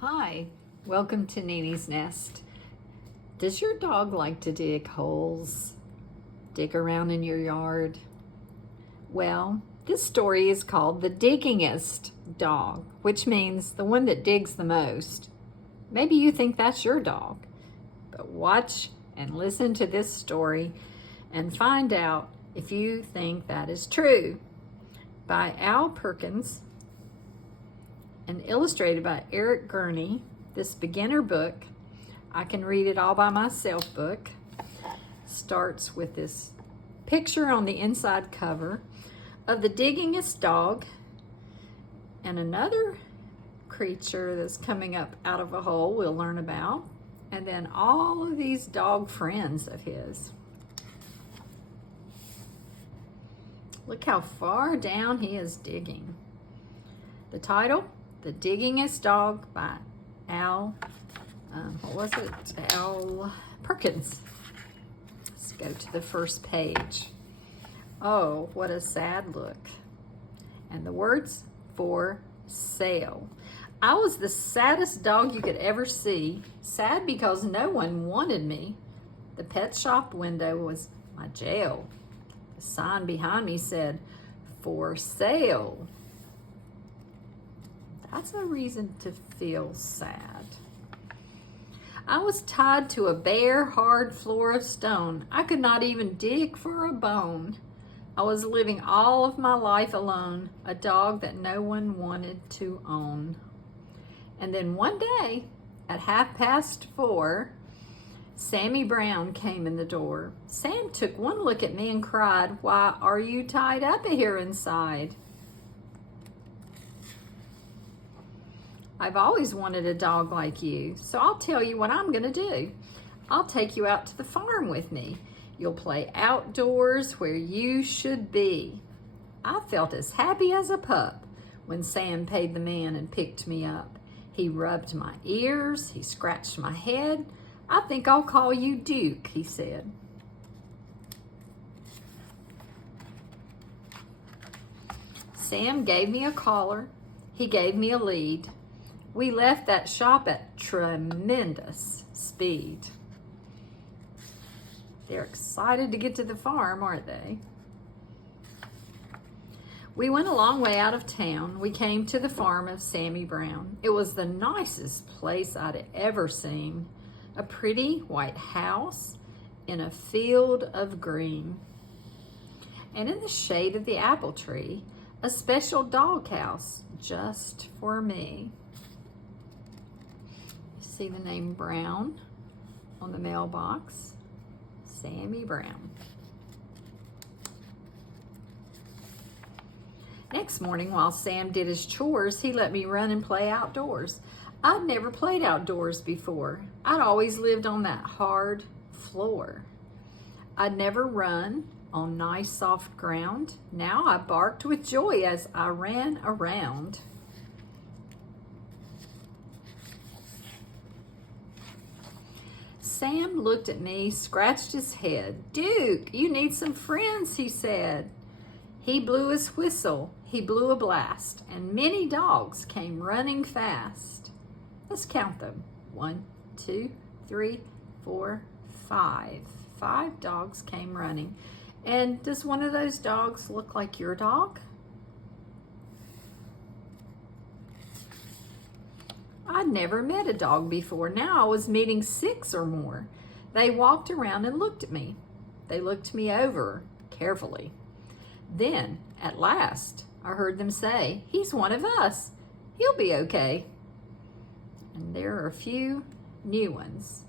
Hi, welcome to Nini's Nest. Does your dog like to dig holes, dig around in your yard? Well, this story is called The Digging-est Dog, which means the one that digs the most. Maybe you think that's your dog, but watch and listen to this story and find out if you think that is true. By Al Perkins and illustrated by Eric Gurney. This beginner book, I can read it all by myself book, starts with this picture on the inside cover of the Digging-est Dog and another creature that's coming up out of a hole we'll learn about, and then all of these dog friends of his. Look how far down he is digging. The title, The Digging-est Dog by Al Perkins. Let's go to the first page. Oh, what a sad look. And the words, for sale. I was the saddest dog you could ever see. Sad because no one wanted me. The pet shop window was my jail. The sign behind me said, for sale. That's a reason to feel sad. I was tied to a bare, hard floor of stone. I could not even dig for a bone. I was living all of my life alone, a dog that no one wanted to own. And then one day, at 4:30, Sammy Brown came in the door. Sam took one look at me and cried, "Why are you tied up here inside?" I've always wanted a dog like you, so I'll tell you what I'm gonna do. I'll take you out to the farm with me. You'll play outdoors where you should be. I felt as happy as a pup when Sam paid the man and picked me up. He rubbed my ears, he scratched my head. I think I'll call you Duke, he said. Sam gave me a collar, he gave me a lead. We left that shop at tremendous speed. They're excited to get to the farm, aren't they? We went a long way out of town. We came to the farm of Sammy Brown. It was the nicest place I'd ever seen. A pretty white house in a field of green. And in the shade of the apple tree, a special doghouse just for me. See the name Brown on the mailbox. Sammy Brown. Next morning, while Sam did his chores, he let me run and play outdoors. I'd never played outdoors before. I'd always lived on that hard floor. I'd never run on nice soft ground. Now I barked with joy as I ran around. Sam looked at me, scratched his head. "Duke, you need some friends," he said. He blew his whistle, he blew a blast, and many dogs came running fast. Let's count them. 1, 2, 3, 4, 5. 5 dogs came running. And does one of those dogs look like your dog? I'd never met a dog before. Now I was meeting 6 or more. They walked around and looked at me. They looked me over carefully. Then, at last, I heard them say, "He's one of us. He'll be okay." And there are a few new ones.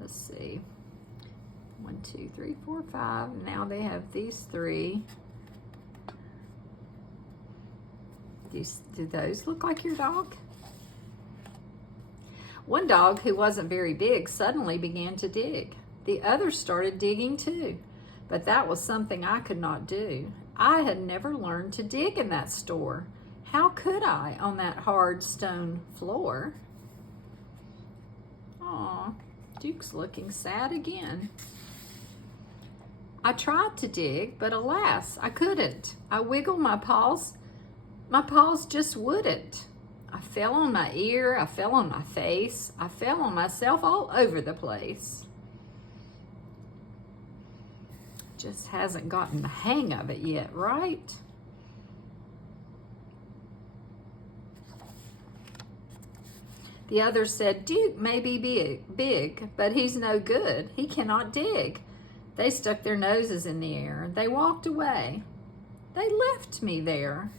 Let's see. 1, 2, 3, 4, 5. Now they have these 3. Do those look like your dog? One dog who wasn't very big suddenly began to dig. The others started digging too, but that was something I could not do. I had never learned to dig in that store. How could I on that hard stone floor? Aw, Duke's looking sad again. I tried to dig, but alas, I couldn't. I wiggled my paws. My paws just wouldn't. I fell on my ear, I fell on my face, I fell on myself all over the place. Just hasn't gotten the hang of it yet, right? The other said, Duke may be big, but he's no good. He cannot dig. They stuck their noses in the air. They walked away. They left me there.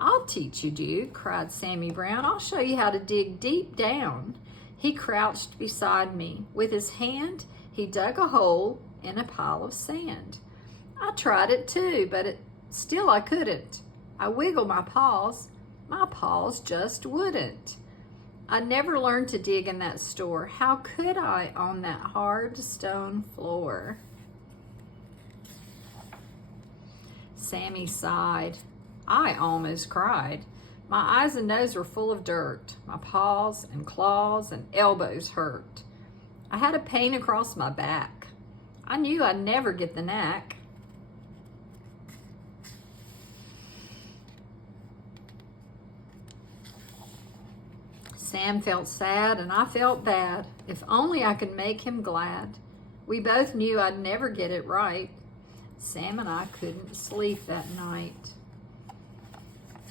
I'll teach you, Duke, cried Sammy Brown. I'll show you how to dig deep down. He crouched beside me. With his hand, he dug a hole in a pile of sand. I tried it too, but still I couldn't. I wiggled my paws just wouldn't. I never learned to dig in that store. How could I on that hard stone floor? Sammy sighed. I almost cried. My eyes and nose were full of dirt. My paws and claws and elbows hurt. I had a pain across my back. I knew I'd never get the knack. Sam felt sad and I felt bad. If only I could make him glad. We both knew I'd never get it right. Sam and I couldn't sleep that night.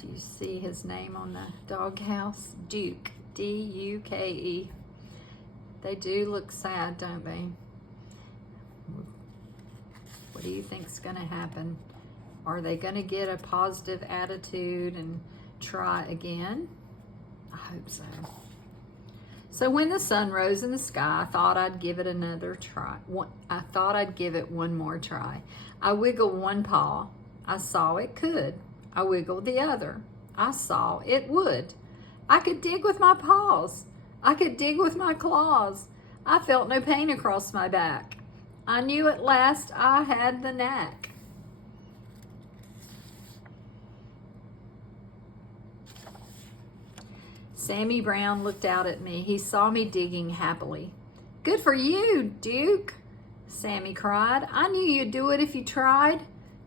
Do you see his name on the doghouse? Duke, D-U-K-E. They do look sad, don't they? What do you think's going to happen? Are they going to get a positive attitude and try again? I hope so. So when the sun rose in the sky, I thought I'd give it another try. I thought I'd give it one more try. I wiggled one paw. I saw it could. I wiggled the other. I saw it would. I could dig with my paws. I could dig with my claws. I felt no pain across my back. I knew at last I had the knack. Sammy Brown looked out at me. He saw me digging happily. Good for you, Duke, Sammy cried. I knew you'd do it if you tried.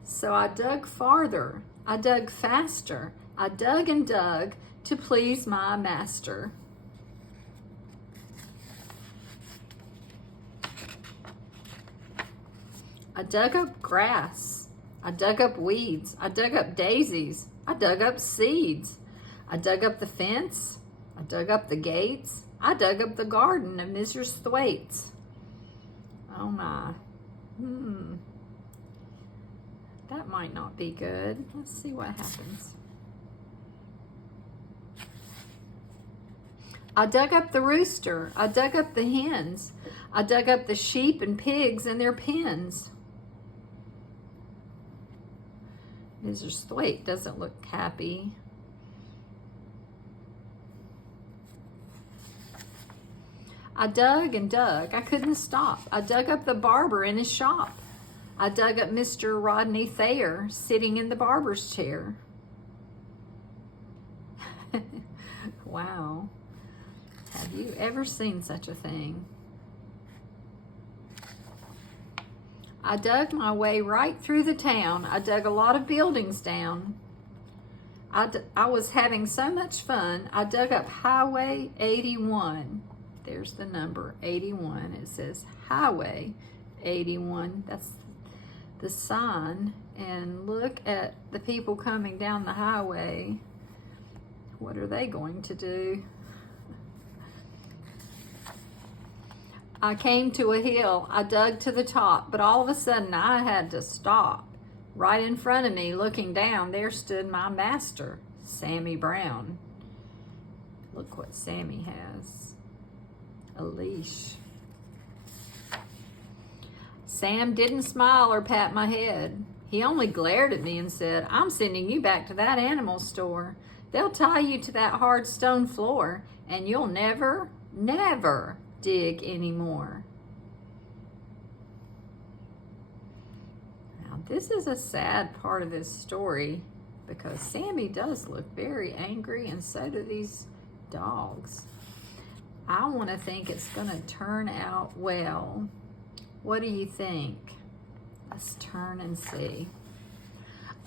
So I dug farther. I dug faster. I dug and dug to please my master. I dug up grass. I dug up weeds. I dug up daisies. I dug up seeds. I dug up the fence. I dug up the gates. I dug up the garden of Mrs. Thwaites. Oh my. That might not be good. Let's see what happens. I dug up the rooster. I dug up the hens. I dug up the sheep and pigs in their pens. Mrs. Thwaite doesn't look happy. I dug and dug. I couldn't stop. I dug up the barber in his shop. I dug up Mr. Rodney Thayer sitting in the barber's chair. Wow. Have you ever seen such a thing? I dug my way right through the town. I dug a lot of buildings down. I was having so much fun. I dug up Highway 81. There's the number, 81. It says Highway 81. That's the sign. And look at the people coming down the highway. What are they going to do? I came to a hill. I dug to the top, but all of a sudden I had to stop. Right in front of me, looking down, there stood my master, Sammy Brown. Look what Sammy has. A leash. Sam didn't smile or pat my head. He only glared at me and said, I'm sending you back to that animal store. They'll tie you to that hard stone floor, and you'll never, never dig anymore. Now, this is a sad part of this story because Sammy does look very angry, and so do these dogs. I want to think it's going to turn out well. What do you think? Let's turn and see.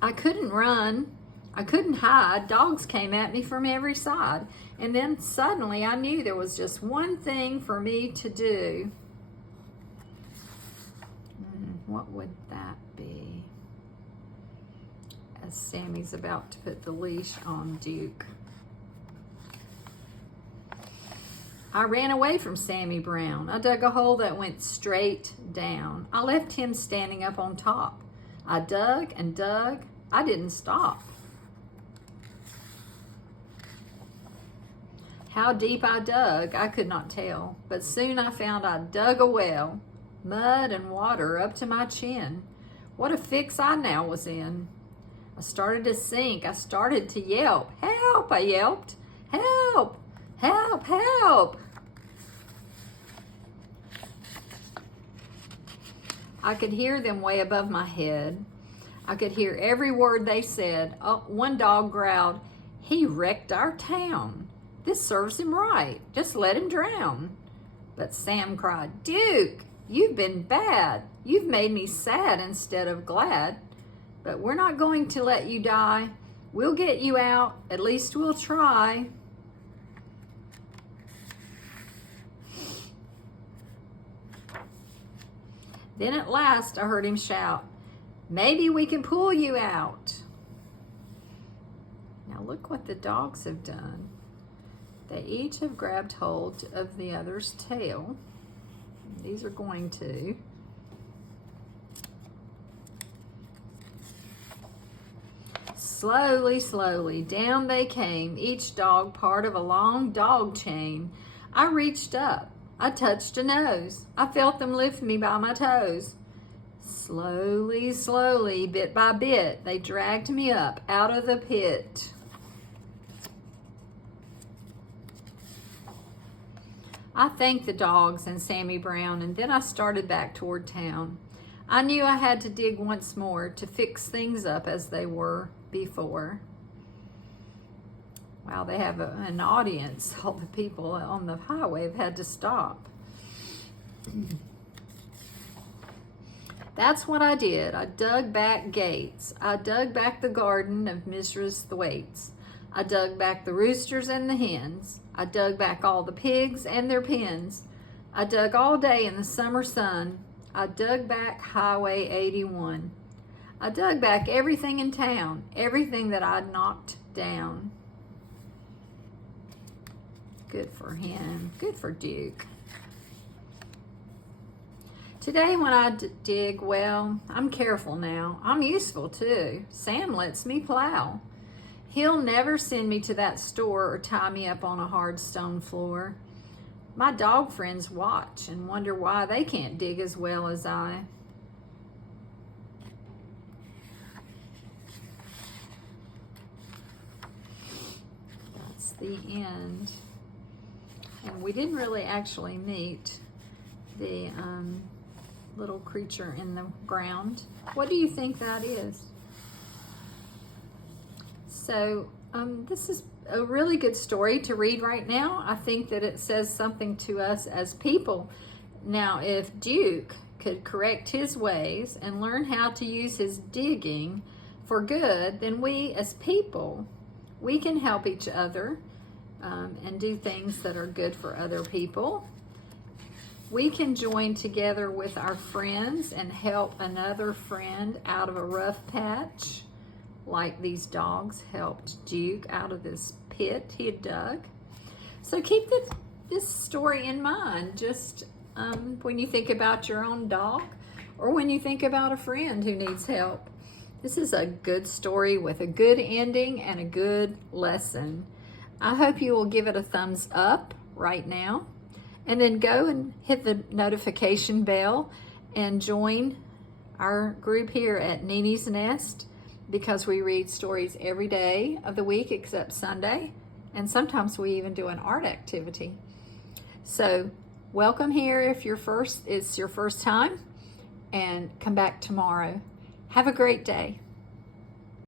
I couldn't run. I couldn't hide. Dogs came at me from every side. And then suddenly I knew there was just one thing for me to do. What would that be? As Sammy's about to put the leash on Duke. I ran away from Sammy Brown. I dug a hole that went straight down. I left him standing up on top. I dug and dug. I didn't stop. How deep I dug, I could not tell, but soon I found I dug a well, mud and water up to my chin. What a fix I now was in. I started to sink. I started to yelp. Help, I yelped. Help, help, help. I could hear them way above my head. I could hear every word they said. Oh, one dog growled, "He wrecked our town. This serves him right. Just let him drown." But Sam cried, "Duke, you've been bad. You've made me sad instead of glad. But we're not going to let you die. We'll get you out. At least we'll try." Then at last I heard him shout, "Maybe we can pull you out." Now look what the dogs have done. They each have grabbed hold of the other's tail. These are going to. Slowly, slowly, down they came, each dog part of a long dog chain. I reached up. I touched a nose. I felt them lift me by my toes. Slowly, slowly, bit by bit, they dragged me up out of the pit. I thanked the dogs and Sammy Brown, and then I started back toward town. I knew I had to dig once more to fix things up as they were before. Wow, they have an audience. All the people on the highway have had to stop. That's what I did. I dug back gates. I dug back the garden of Mrs. Thwaites. I dug back the roosters and the hens. I dug back all the pigs and their pens. I dug all day in the summer sun. I dug back Highway 81. I dug back everything in town, everything that I'd knocked down. Good for him. Good for Duke. Today when I dig, well, I'm careful now. I'm useful too. Sam lets me plow. He'll never send me to that store or tie me up on a hard stone floor. My dog friends watch and wonder why they can't dig as well as I. That's the end. And we didn't really actually meet the little creature in the ground. What do you think that is? So this is a really good story to read right now. I think that it says something to us as people. Now, if Duke could correct his ways and learn how to use his digging for good, then we as people, we can help each other and do things that are good for other people. We can join together with our friends and help another friend out of a rough patch, like these dogs helped Duke out of this pit he had dug. So keep this story in mind, just when you think about your own dog or when you think about a friend who needs help. This is a good story with a good ending and a good lesson. I hope you will give it a thumbs up right now, and then go and hit the notification bell and join our group here at Nini's Nest, because we read stories every day of the week except Sunday, and sometimes we even do an art activity. So welcome here if it's your first time, and come back tomorrow. Have a great day.